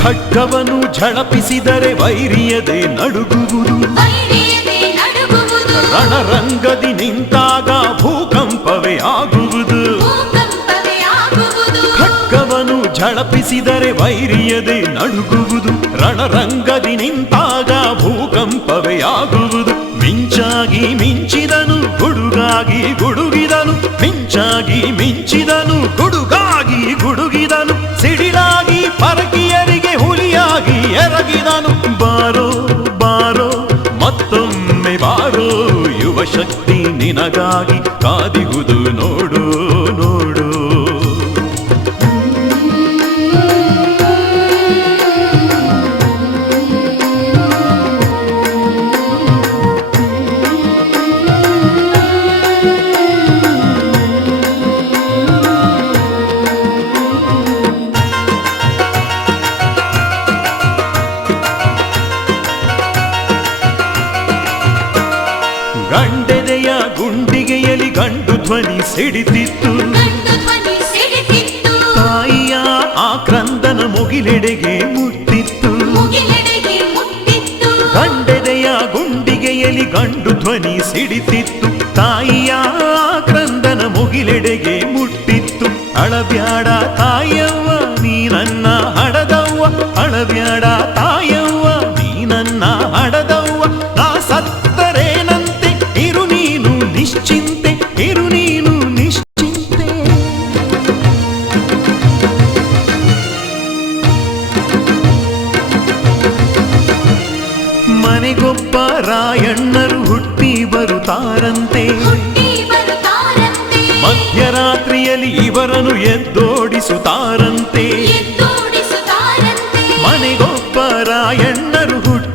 ಖಡ್ಗವನ್ನು ಝಳಪಿಸಿದರೆ ವೈರಿಯದೆ ನಡುಗುವುದು ರಣರಂಗದಿ ನಿಂತಾಗ ಭೂಕಂಪವೇ ಆಗುವುದು ಖಡ್ಗವನ್ನು ಝಳಪಿಸಿದರೆ ವೈರಿಯದೆ ನಡುಗುವುದು ರಣರಂಗದಿ ನಿಂತಾಗ ಭೂಕಂಪವೇ ಆಗುವುದು ಮಿಂಚಾಗಿ ಮಿಂಚಿದನು ಗುಡುಗಾಗಿ ಗುಡುಗಿದನು ಮಿಂಚಾಗಿ ಮಿಂಚಿದನು ಗುಡುಗಾಗಿ ಗುಡುಗಿದನು ಸಿಡಿಲಾಗಿ ಪರಕೀಯರಿಗೆ ಹುಲಿಯಾಗಿ ಎರಗಿದನು ಬಾರೋ ಬಾರೋ ಮತ್ತೊಮ್ಮೆ ಬಾರೋ ಯುವ ಶಕ್ತಿ ನಿನಗಾಗಿ ಕಾದಿಗುವುದು ನೋಡು ನೋಡು ಗಂಡೆದೆಯ ಗುಂಡಿಗೆಯಲಿ ಗಂಡು ಧ್ವನಿ ಸಿಡಿತಿತ್ತು ತಾಯಿಯ ಆಕ್ರಂದನ ಮುಗಿಲೆಡೆಗೆ ಮುಟ್ಟಿತ್ತು ಗಂಡೆದೆಯ ಗುಂಡಿಗೆಯಲಿ ಗಂಡು ಧ್ವನಿ ಸಿಡಿತಿತ್ತು ತಾಯಿಯ ಆಕ್ರಂದನ ಮುಗಿಲೆಡೆಗೆ ಮುಟ್ಟಿತ್ತು ಅಳಬ್ಯಾಡ ತಾಯವ್ವ ನೀ ನನ್ನ ಹಡದವ್ವ ಅಳಬ್ಯಾಡ ತಾಯವ್ವ ನೀ ನನ್ನ ಹಡದವ್ವ ನಾ ಸತ್ತರೇನಂತೆ ಇರು ನೀನು ನಿಶ್ಚಿಂತೆ ಇರು ನೀನು ನಿಶ್ಚಿಂತೆ ಮನೆಗೊಬ್ಬ ರಾಯಣ್ಣರು ಹುಟ್ಟಿ ಬರುತ್ತಾರಂತೆ ಮಧ್ಯರಾತ್ರಿಯಲ್ಲಿ ಇವರನ್ನು ಎದ್ದೋಡಿಸುತ್ತಾರಂತೆ ಮನೆಗೊಬ್ಬ ರಾಯಣ್ಣರು ಹುಟ್ಟಿ